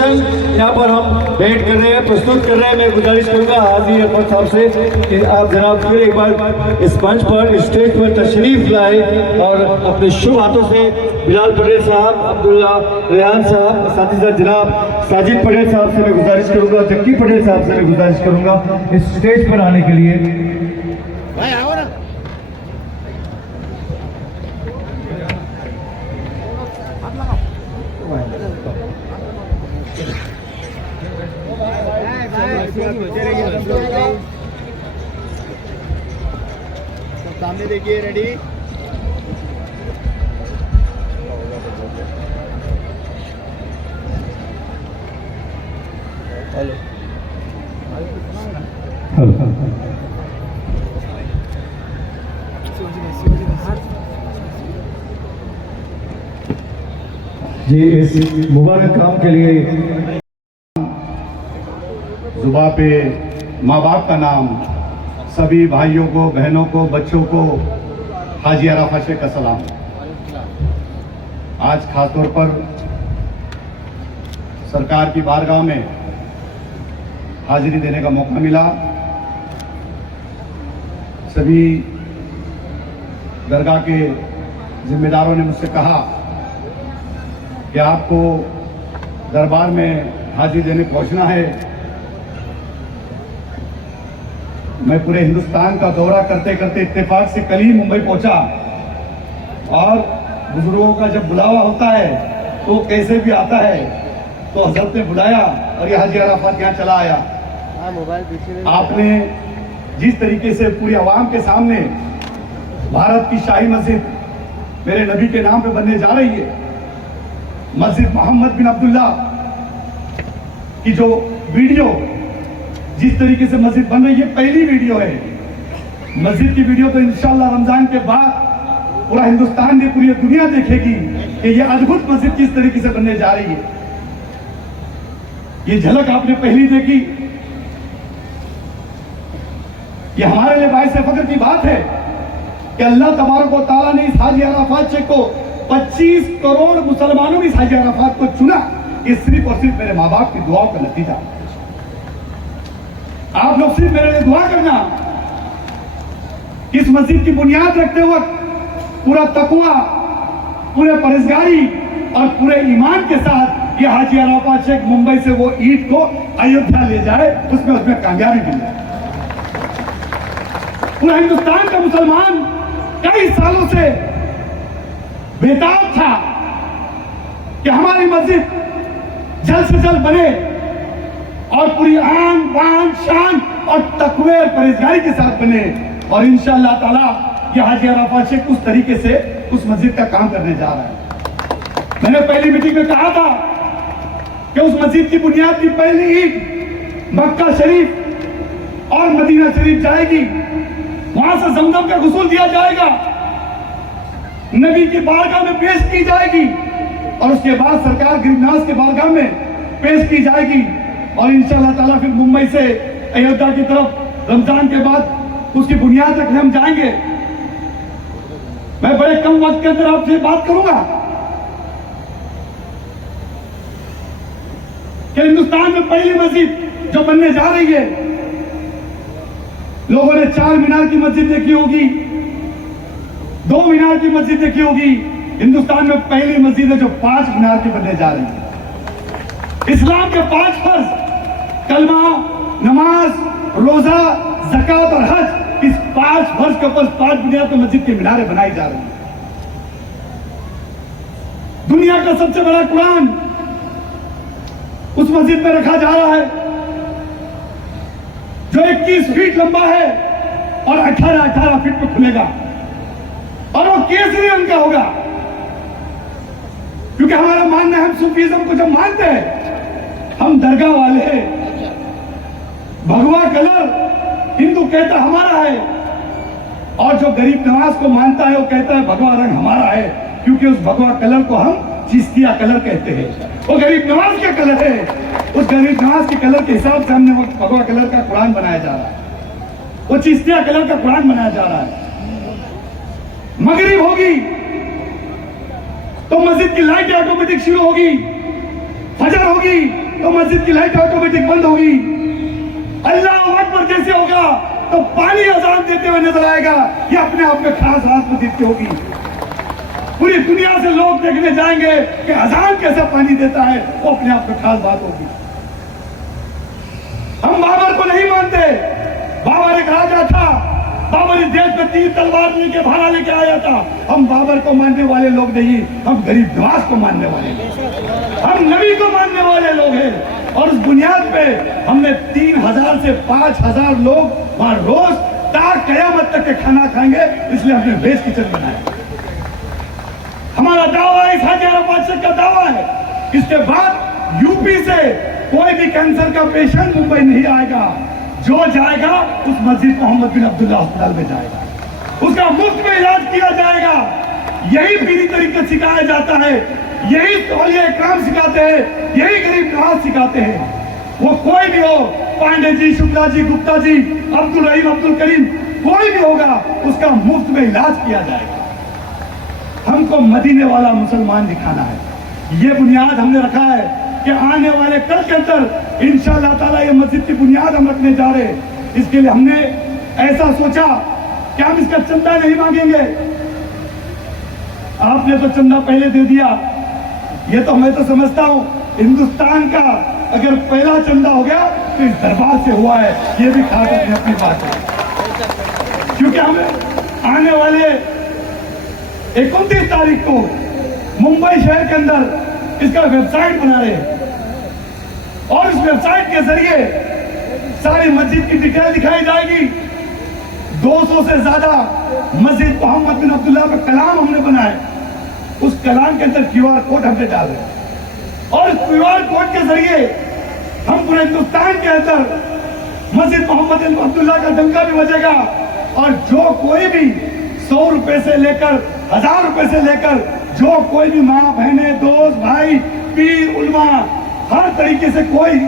प्रदर्शन यहाँ पर हम भेंट कर रहे हैं, प्रस्तुत कर रहे हैं। मैं गुजारिश करूँगा हाजी अरफत साहब से कि आप जनाब फिर एक बार इस मंच पर, इस स्टेज पर तशरीफ लाए और अपने शुभ हाथों से बिलाल पटेल साहब, अब्दुल्ला रेहान साहब, साथ ही साथ जनाब साजिद पटेल साहब से मैं गुजारिश करूँगा, जक्की पटेल साहब से मैं गुजारिश करूँगा इस स्टेज पर आने के लिए। भाई आओ ना। सामने देखिए, रेडी। हेलो जी, इस मुबारक काम के लिए जुबा पे माँ बाप का नाम, सभी भाइयों को, बहनों को, बच्चों को हाजी अरफत शेख का सलाम। आज खास तौर पर सरकार की बारगाह में हाजिरी देने का मौका मिला। सभी दरगाह के जिम्मेदारों ने मुझसे कहा कि आपको दरबार में हाजिरी देने पहुंचना है। मैं पूरे हिंदुस्तान का दौरा करते करते इत्तेफाक से कल ही मुंबई पहुंचा, और बुजुर्गों का जब बुलावा होता है तो कैसे भी आता है, तो हजरत ने बुलाया और ये हाजी अरफत यहाँ चला आया। आपने जिस तरीके से पूरी आवाम के सामने भारत की शाही मस्जिद मेरे नबी के नाम पे बनने जा रही है, मस्जिद मोहम्मद बिन अब्दुल्ला की जो वीडियो, जिस तरीके से मस्जिद बन रही है, पहली वीडियो है। मस्जिद की वीडियो तो इंशाअल्लाह रमजान के बाद पूरा हिंदुस्तान, पूरी दुनिया देखेगी कि ये अद्भुत मस्जिद किस तरीके से बनने जा रही है। ये झलक आपने पहली देखी। ये हमारे लिए बाइस फख्र की बात है कि अल्लाह तबारक व तआला ने इस हाजी अरफत शेख को 25 करोड़ मुसलमानों ने इस हाजी अरफत को चुना। ये सिर्फ और सिर्फ मेरे माँ बाप की दुआओं का नतीजा। आप लोग सिर्फ मेरे लिए दुआ करना। इस मस्जिद की बुनियाद रखते वक्त पूरा तकवा, पूरे परहेजगारी और पूरे ईमान के साथ ये हाजी अरफत शेख मुंबई से वो ईद को अयोध्या ले जाए, उसमें कामयाबी मिले। पूरा हिंदुस्तान का मुसलमान कई सालों से बेताब था कि हमारी मस्जिद जल्द से जल्द बने और पूरी आन बान शान और तकवे और परहेजगारी के साथ बने। और इंशाअल्लाह ताला ये हाजी अरफत शेख उस तरीके से उस मस्जिद का काम करने जा रहा है। मैंने पहली मीटिंग में कहा था कि उस मस्जिद की बुनियाद की पहली ईंट मक्का शरीफ और मदीना शरीफ जाएगी। वहां से जमजम का गुसूल दिया जाएगा, नबी की बारगाह में पेश की जाएगी, और उसके बाद सरकार गरीबनाज के बारगाह में पेश की जाएगी। और इंशाअल्लाह ताला फिर मुंबई से अयोध्या की तरफ रमजान के बाद उसकी बुनियाद रखने हम जाएंगे। मैं बड़े कम वक्त के अंदर आपसे बात करूंगा कि हिंदुस्तान में पहली मस्जिद जो बनने जा रही है, लोगों ने 4 मीनार की मस्जिद देखी होगी, 2 मीनार की मस्जिद देखी होगी। हिंदुस्तान में पहली मस्जिद है जो 5 मीनार की बनने जा रही है। इस्लाम के 5 फर्ज, कलमा, नमाज, रोजा, ज़कात और हज, इस 5 फर्ज के ऊपर 5 मीनार की मस्जिद की मीनारें बनाई जा रही है। दुनिया का सबसे बड़ा कुरान उस मस्जिद में रखा जा रहा है जो 21 फीट लंबा है और 18 फीट पे खुलेगा, और वो केसरी रंग का होगा। क्योंकि हमारा मानना है, हम सूफीज़म को जब मानते हैं, हम दरगाह वाले हैं। भगवा कलर हिंदू कहता हमारा है, और जो गरीब नवाज को मानता है वो कहता है भगवा रंग हमारा है, क्योंकि उस भगवा कलर को हम चिश्तिया कलर कहते हैं। वो गरीब नवाज का कलर है। उस गरीब नवाज के कलर के हिसाब से हमने वो भगवा कलर का कुरान बनाया जा रहा है, वो चिश्तिया कलर का कुरान बनाया जा रहा है। मगरिब होगी तो मस्जिद की लाइटें ऑटोमेटिक शुरू होगी, फजर होगी तो मस्जिद की लाइट ऑटोमेटिक बंद होगी। अल्लाह अकबर जैसे होगा तो पानी अजान देते हुए नजर आएगा, ये अपने आप में खास रात में दिखती होगी। पूरी दुनिया से लोग देखने जाएंगे कि अजान कैसा पानी देता है, वो अपने आप में खास बात होगी। हम बाबर को नहीं मानते। बाबर एक राजा था, बाबर इस देश में 3 तलवार लेके भाला लेके आया था। हम बाबर को मानने वाले लोग नहीं, हम गरीब नवाज को मानने वाले लोग, हम नबी को मानने वाले लोग हैं। और उस बुनियाद पे हमने 3000 से 5000 लोग वहां रोज ता कयामत तक के खाना खाएंगे, इसलिए हमने वेस्ट किचन बनाया। हमारा दावा है, हाजी अरफात शेख का दावा है, इसके बाद यूपी से कोई भी कैंसर का पेशेंट मुंबई नहीं आएगा। जो जाएगा उस मस्जिद मोहम्मद बिन अब्दुल्ला अस्पताल में जाएगा, उसका मुफ्त में इलाज किया जाएगा। यही पीरी तरीका सिखाया जाता है, यही तौलिया इकराम सिखाते हैं, यही गरीब नवाज सिखाते हैं। वो कोई भी हो, पांडे जी, शुक्ला जी, गुप्ता जी, अब्दुल रहीम, अब्दुल करीम, कोई भी होगा, उसका मुफ्त में इलाज किया जाएगा। हमको मदीने वाला मुसलमान दिखाना है, ये बुनियाद हमने रखा है कि आने वाले कल के अंदर इंशाअल्लाह ताला ये मस्जिद की बुनियाद हम रखने जा रहे हैं। इसके लिए हमने ऐसा सोचा कि हम इसका चंदा नहीं मांगेंगे। आपने तो चंदा पहले दे दिया, ये तो मैं तो समझता हूं हिंदुस्तान का अगर पहला चंदा हो गया तो इस दरबार से हुआ है, ये भी खास अपनी बात है। क्योंकि हम आने वाले 29 तारीख को मुंबई शहर के अंदर इसका वेबसाइट बना रहे हैं और इस वेबसाइट के जरिए सारी मस्जिद की डिटेल दिखाई जाएगी। 200 से ज्यादा मस्जिद मोहम्मद बिन अब्दुल्ला का कलाम हमने बनाए, उस कलाम के अंदर QR कोड हमने डाल रहे और इस QR कोड के जरिए हम पूरे हिंदुस्तान के अंदर मस्जिद मोहम्मद बिन अब्दुल्ला का डंका भी बजेगा। और जो कोई भी 100 रुपए से लेकर 1000 रुपए से लेकर जो कोई भी माँ बहने, दोस्त, भाई, पीर, उलमा, हर तरीके से कोई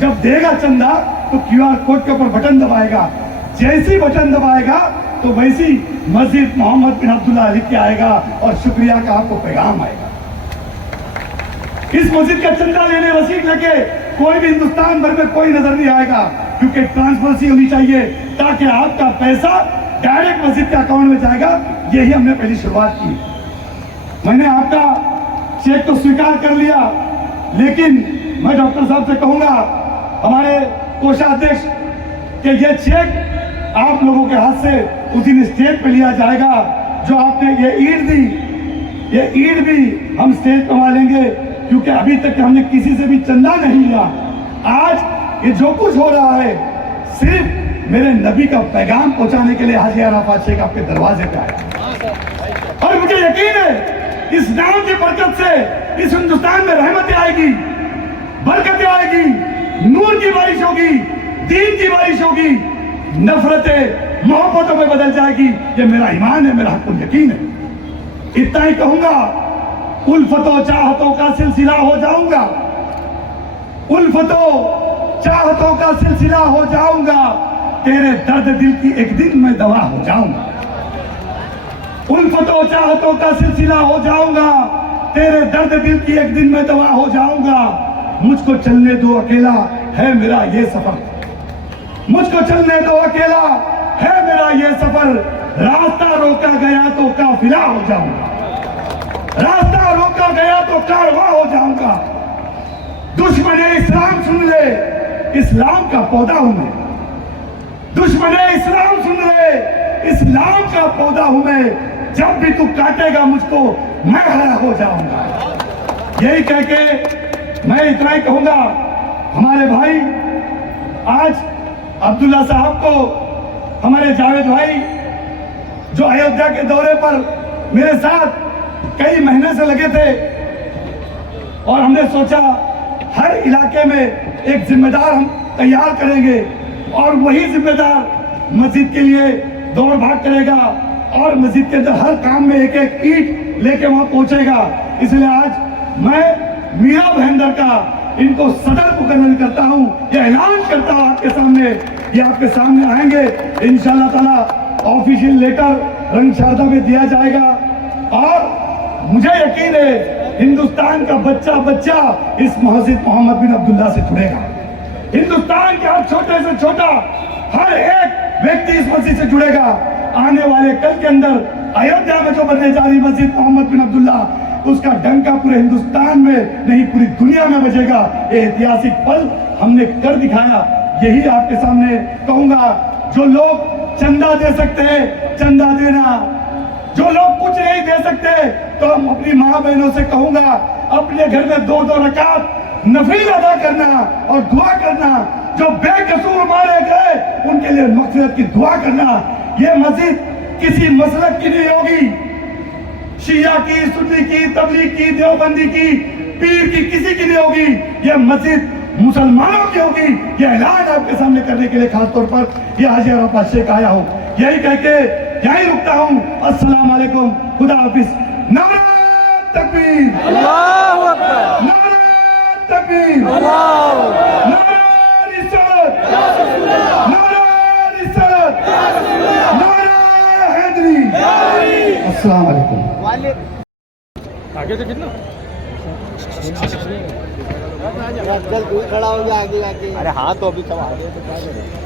जब देगा चंदा तो QR कोड के ऊपर बटन दबाएगा, जैसी बटन दबाएगा तो वैसी मस्जिद मोहम्मद बिन अब्दुल्ला लिख के आएगा और शुक्रिया का आपको पैगाम आएगा। इस मस्जिद का चंदा लेने रसीद लेके कोई भी हिंदुस्तान भर में कोई नजर नहीं आएगा, क्योंकि ट्रांसपेरेंसी होनी चाहिए ताकि आपका पैसा डायरेक्ट मस्जिद के अकाउंट में जाएगा। यही हमने पहली शुरुआत की। मैंने आपका चेक तो स्वीकार कर लिया, लेकिन मैं डॉक्टर साहब से कहूंगा, हमारे कोषाध्यक्ष, कि ये चेक आप लोगों के हाथ से उस दिन स्टेज पे लिया जाएगा। जो आपने ये ईद दी, ये ईद भी हम स्टेज पे लेंगे, क्योंकि अभी तक हमने किसी से भी चंदा नहीं लिया। आज ये जो कुछ हो रहा है सिर्फ मेरे नबी का पैगाम पहुंचाने के लिए हाजी अरफात शेख आपके दरवाजे पे आया। और मुझे यकीन है इस नाम की बरकत से इस हिंदुस्तान में रहमतें आएगी, बरकतें आएगी, नूर की बारिश होगी, दीन की बारिश होगी, नफरतें मोहब्बतों में बदल जाएगी। ये मेरा ईमान है, मेरा हक़्क़ुल यकीन है। इतना ही कहूंगा, उल्फतों चाहतों का सिलसिला हो जाऊंगा, उल्फतों चाहतों का सिलसिला हो जाऊंगा, तेरे दर्द दिल की एक दिन मैं दवा हो जाऊंगा। उल्फतों चाहतों का सिलसिला हो जाऊंगा, तेरे दर्द दिल की एक दिन मैं दवा हो जाऊंगा। मुझको चलने दो अकेला है मेरा ये सफर, मुझको चलने दो अकेला है मेरा ये सफर। रास्ता रोका गया तो काफिला हो जाऊंगा, रास्ता रोका गया तो कारवां हो जाऊंगा। दुश्मने इस्लाम सुन ले, इस्लाम का पौधा हूं मैं। दुश्मने इस्लाम सुन ले, इस्लाम का पौधा हूं मैं। जब भी तू काटेगा मुझको मैं हरा हो जाऊंगा। यही कह के मैं इतना ही कहूंगा, हमारे भाई आज अब्दुल्ला साहब को, हमारे जावेद भाई जो अयोध्या के दौरे पर मेरे साथ कई महीने से लगे थे, और हमने सोचा हर इलाके में एक जिम्मेदार हम तैयार करेंगे और वही जिम्मेदार मस्जिद के लिए दौड़ भाग करेगा और मस्जिद के अंदर हर काम में एक एक ईंट लेके वहां पहुंचेगा। इसलिए आज मैं मीरा भाईंदर का इनको सदर मुकर्रर करता हूं, ये ऐलान करता हूं आपके सामने, ये आपके सामने आएंगे इंशाअल्लाह ताला। ऑफिशियल लेटर रंग शारदा में दिया जाएगा और मुझे यकीन है हिंदुस्तान का बच्चा बच्चा इस मस्जिद मोहम्मद बिन अब्दुल्ला से जुड़ेगा। हिंदुस्तान के हर छोटे से छोटा हर एक व्यक्ति इस मस्जिद से जुड़ेगा। आने वाले कल के अंदर अयोध्या में जो बनने जा रही मस्जिद मोहम्मद बिन अब्दुल्ला, उसका डंका पूरे हिंदुस्तान में नहीं पूरी दुनिया में बजेगा। ये ऐतिहासिक पल हमने कर दिखाया। यही आपके सामने कहूंगा, जो लोग चंदा दे सकते हैं चंदा देना, जो लोग कुछ नहीं दे सकते तो हम अपनी माँ बहनों से कहूंगा, अपने घर में 2-2 रकात नफिल अदा करना और दुआ करना। जो बेकसूर मारे गए उनके लिए मग़फ़िरत की दुआ करना। ये मस्जिद किसी मसलक की नहीं होगी, शिया की, सुन्नी की, तबलीग की, देवबंदी की, पीर की, किसी की नहीं होगी। ये मस्जिद मुसलमानों की होगी। ये ऐलान आपके सामने करने के लिए खास तौर पर ये हाजी अरफात शेख आया हूँ। यही कह के यही रुकता हूँ। अस्सलाम वालेकुम, खुदा हाफिज। नारा तकबीर, अल्लाहु अकबर, नारा तकबीर, अल्लाह, नारा रिसालत, नारा रिसालत, नारा हैदरी। अस्सलाम वालेकुम। आगे से कितना चल तू खड़ा हो जा आगे आगे। अरे हाँ तो अभी सब आगे तो क्या करें।